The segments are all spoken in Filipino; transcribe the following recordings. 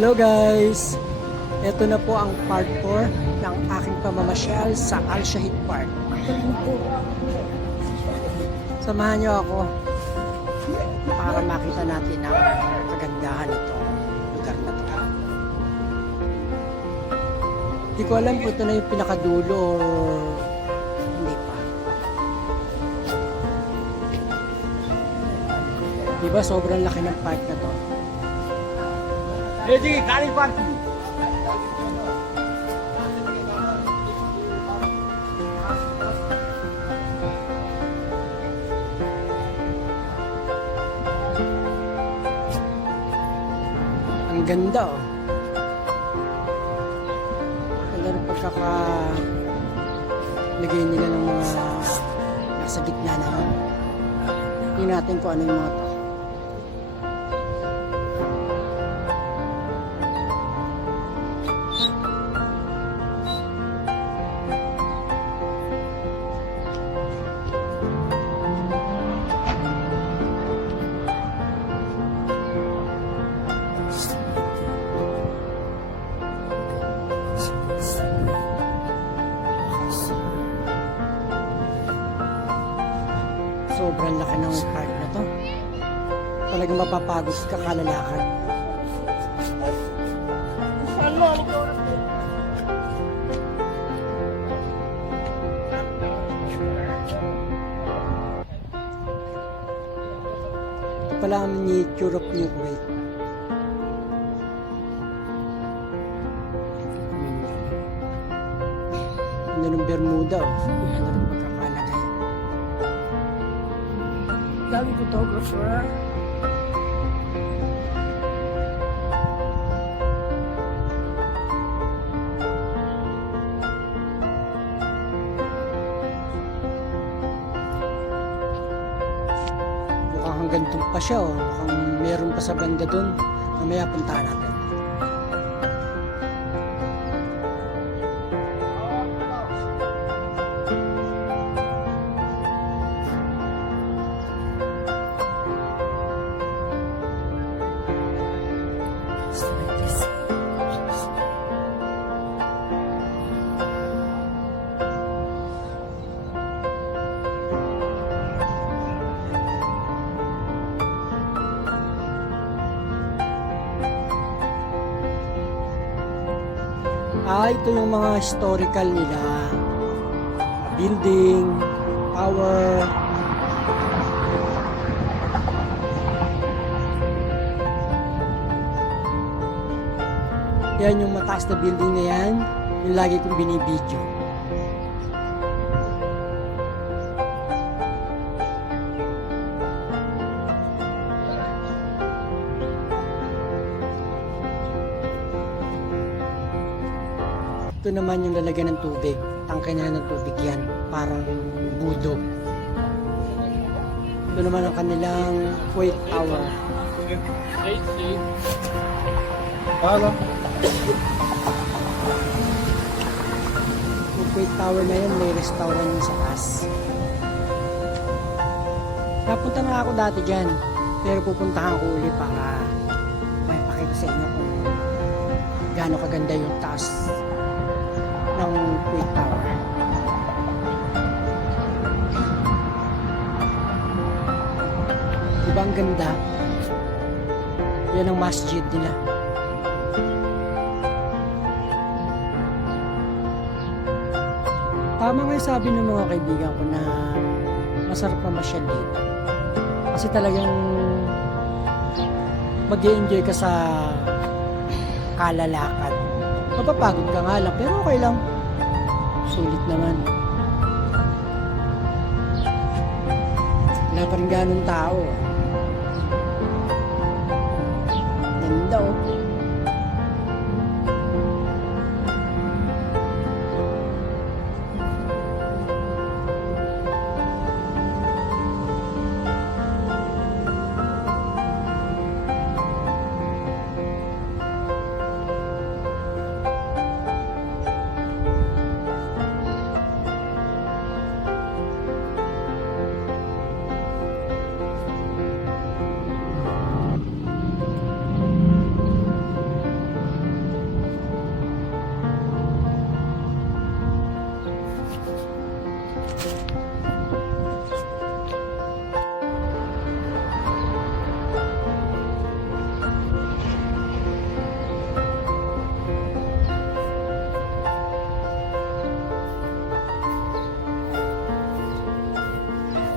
Hello guys! Ito na po ang part 4 ng aking pamamasyal sa Al Shahid Park. Samahan niyo ako para makita natin ang kagandahan nito lugar na to. Hindi ko alam kung ito na yung pinakadulo or hindi pa. Diba sobrang laki ng park na to? जी गाड़ी parking Ang ganda oh. Ganda ng pagkakalagay nila ng mga nasa gitna na yun. Tingnan natin kung ano yung mga to. Sobrang laki ng park na to. Talagang mapapagod ka kalalakad. Ito pala ang miniature of New Kuwait. Ano ng Bermuda oh. Ano ng pagkakalagay. Dami photographer. Mukhang hanggang doon pa siya oh. Mukhang meron pa sa banda doon. Mamaya puntahan natin. Ito yung mga historical nila. Building, tower. Yan yung mataas na building na yan. Yung lagi kong binibidyo. Ito naman yung lalagyan ng tubig. Tangkay nila ng tubig yan. Parang budo. Ito naman ang kanilang Kuwait Tower. Hello. Yung Kuwait Tower na yun, may restaurant yun sa taas. Napunta na ako dati dyan. Pero pupuntahan ko ulit para may pakita sa inyo kung gaano kaganda yung taas ng Kuwait Tower. Diba ang ganda? Yan ang masjid nila. Tama nga yung sabi ng mga kaibigan ko na masarap na masyal dito. Kasi talagang mag-i-enjoy ka sa kalalakad. Mapapagod ka nga lang, pero okay lang. Sulit naman. Wala pa rin ganun tao. Ganda oh.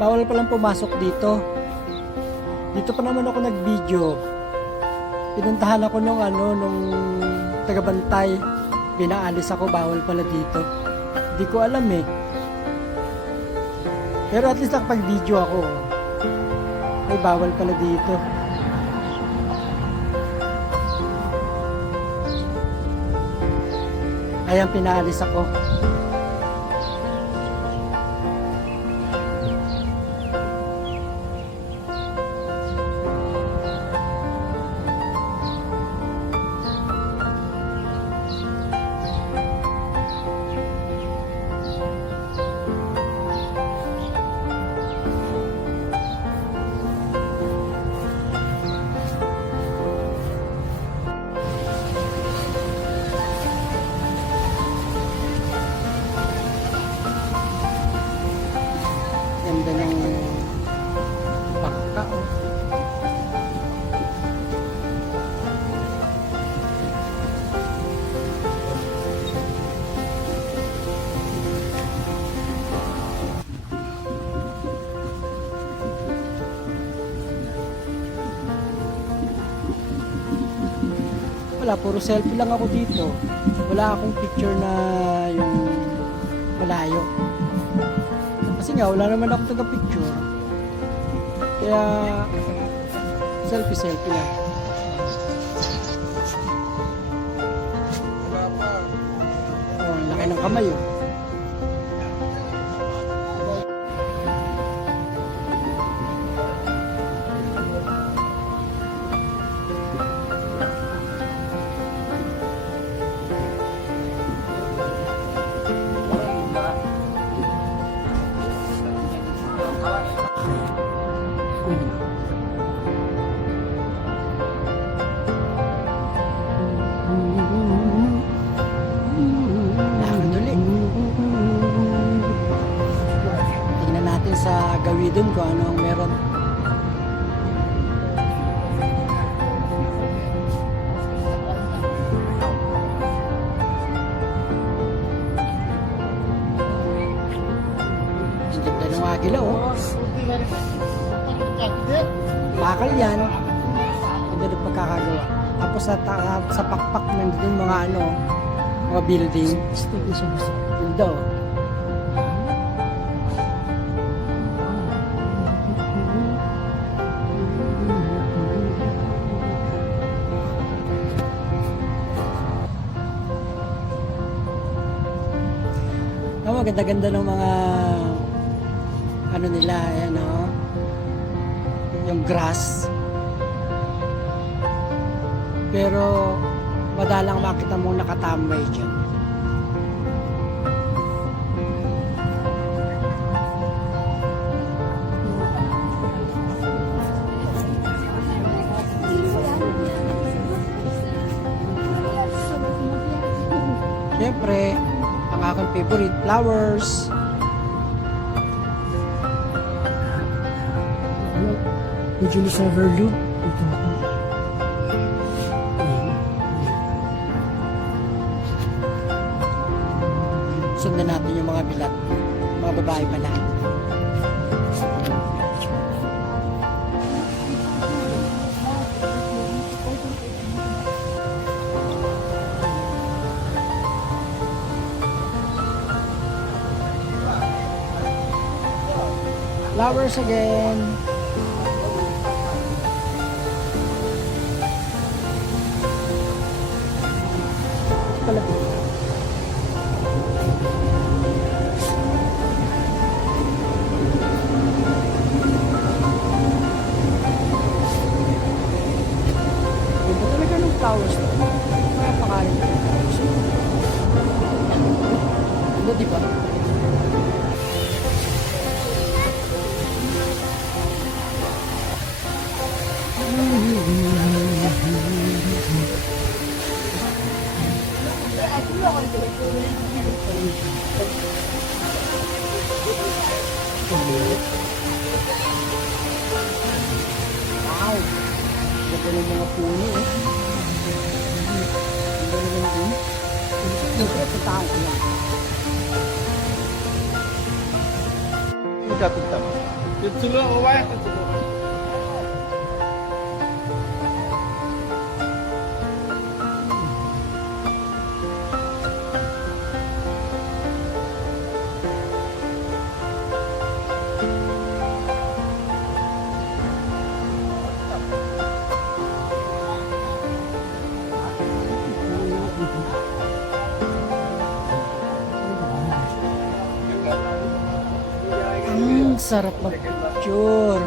Bawal palang pumasok dito. Dito pa naman ako nag-video. Pinuntahan ako nung tagabantay. Pinaalis ako, bawal pala dito. Hindi ko alam eh. Pero at least nakapag-video ako. Ay, bawal pala dito. Ayan, pinaalis ako. Ganda ng bangka, oh. Wala, puro selfie lang ako dito. Wala akong picture na yung malayo. Kasi nga, wala naman ako taga-picture. Kaya, selfie lang. Oh, ang laki ng kamay, oh. Tingnan natin sa Gawidon kung ano ang meron. Ang ganda ng agila, oh. Bakal yan. Ang ganda ng pagkakagawa. Tapos sa pakpak nandun mga mga building. Ganda, oh. Ganda-ganda ng mga nila, ayan, oh. Yung grass. Pero madalang makita mo nakatambay dyan. Siyempre, ang aking favorite, flowers. Would you listen to Verlu? Sundan natin yung mga bilat. Mga babae pala. Flowers again. Pala. Ganda talaga ng flowers. Kaya pangalan ng flowers. Ganda, di ba? Wow! Ganda ng mga puno, eh. Ganda naman din. Ito tao ko yan. Magkapit tama. Tutulong ko ba? Tutulong. Ang sarap mag-picture.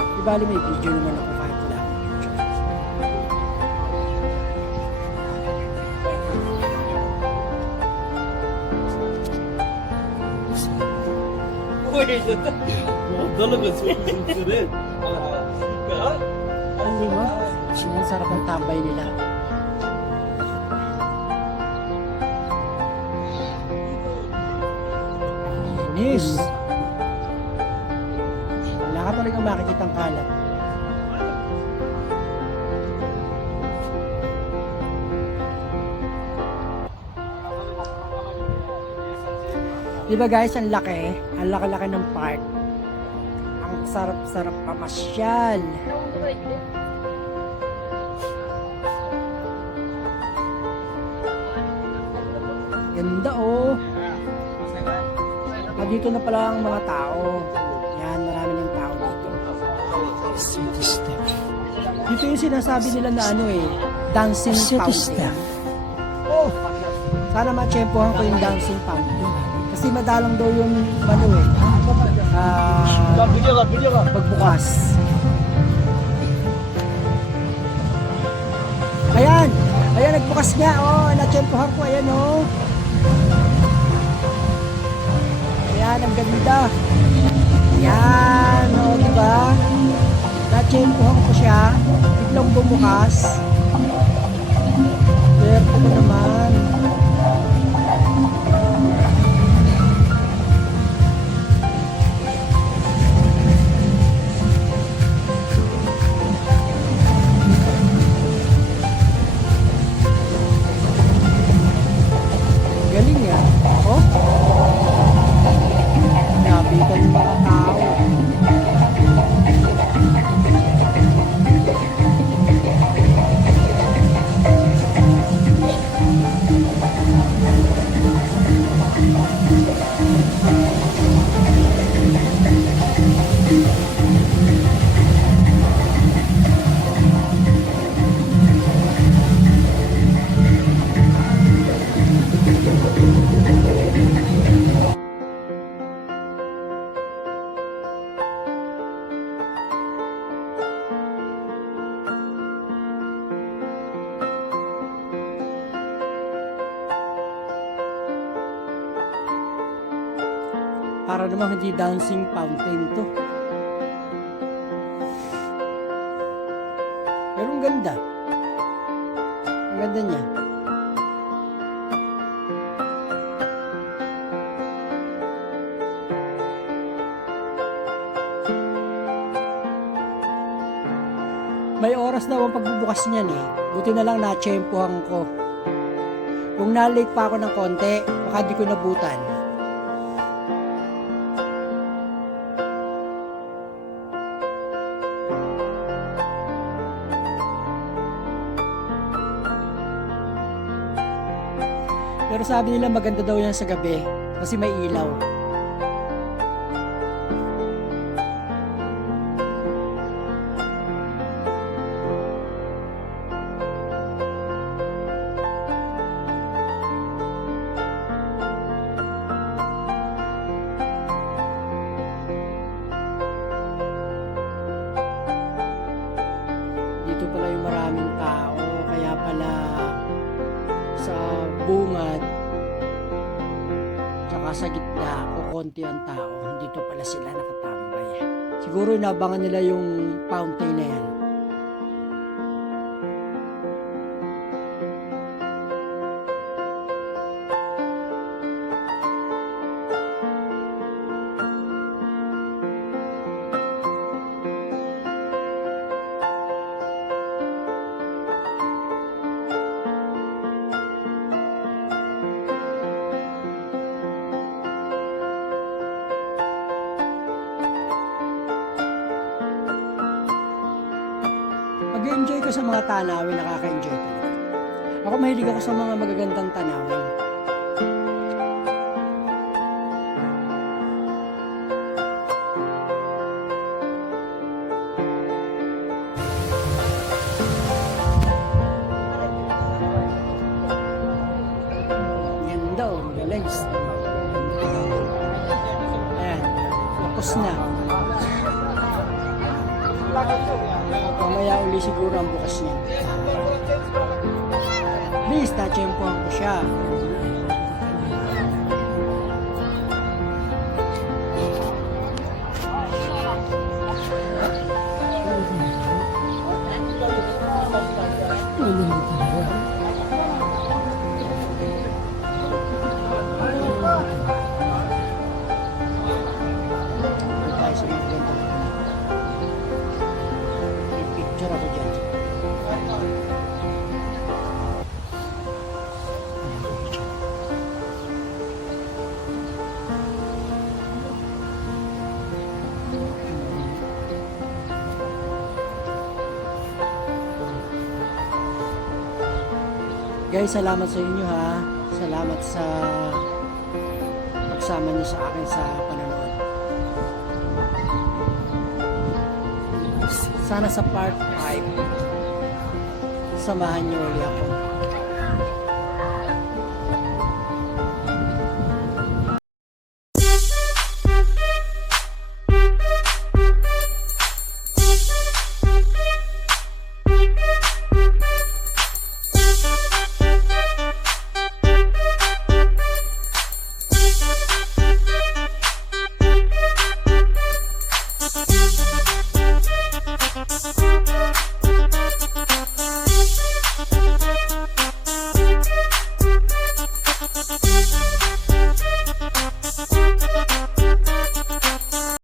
Di bali may video naman ako kahit wala akong picture. Dalaga sulit. Ano ba? Sinasarap ang tambay nila. Linis. Wala ka talagang makikita ang kalat. Di ba guys, ang laki. Ang laki-laki ng park. Ang sarap-sarap pamasyal. Ganda oh. Dito na pala ang mga tao. Yan, marami ng tao dito. City step. Dito yung sinasabi nila na ano eh, dancing fountain. Oh, sana matsyempohan ko yung dancing fountain. Kasi madalang daw yung ano eh, pagbukas. Ayan, ayan nagbukas nga. Oh, natsyempohan ko. Ayan oh. Ayan, ang ganda. Ayan, o, diba? Na-champuhan ko siya. Biglang bumukas. Swerte ko naman. Galing yan. Oh? Nabitan yung mga tao. Para naman hindi dancing fountain to. Pero ang ganda. Ang ganda niya. May oras daw ang pagbubukas niyan eh. Buti na lang na-tsempohan ko. Kung na-late pa ako ng konti, baka di ko nabutan. Pero sabi nila maganda daw yan sa gabi kasi may ilaw. Dito pala yung maraming tao, kaya pala sa bungad tsaka sa gitna kukonti ang tao, dito pala sila nakatambay. Siguro inabangan nila yung fountain na yan. enjoy ka sa mga tanawin, nakaka-enjoy ka. Ako mahilig ako sa mga magagandang tanawin. Yan daw, galing. Ayan, tapos na. Mamaya uli siguro ang bukas niya. Please, na-tsempohan ko siya. Ito tayo sa mga ganito. May picture ako dyan. Guys, salamat sa inyo ha. Salamat sa pagsama niyo sa akin sa panonood. Sana sa part 5 samahan niyo ulit ako.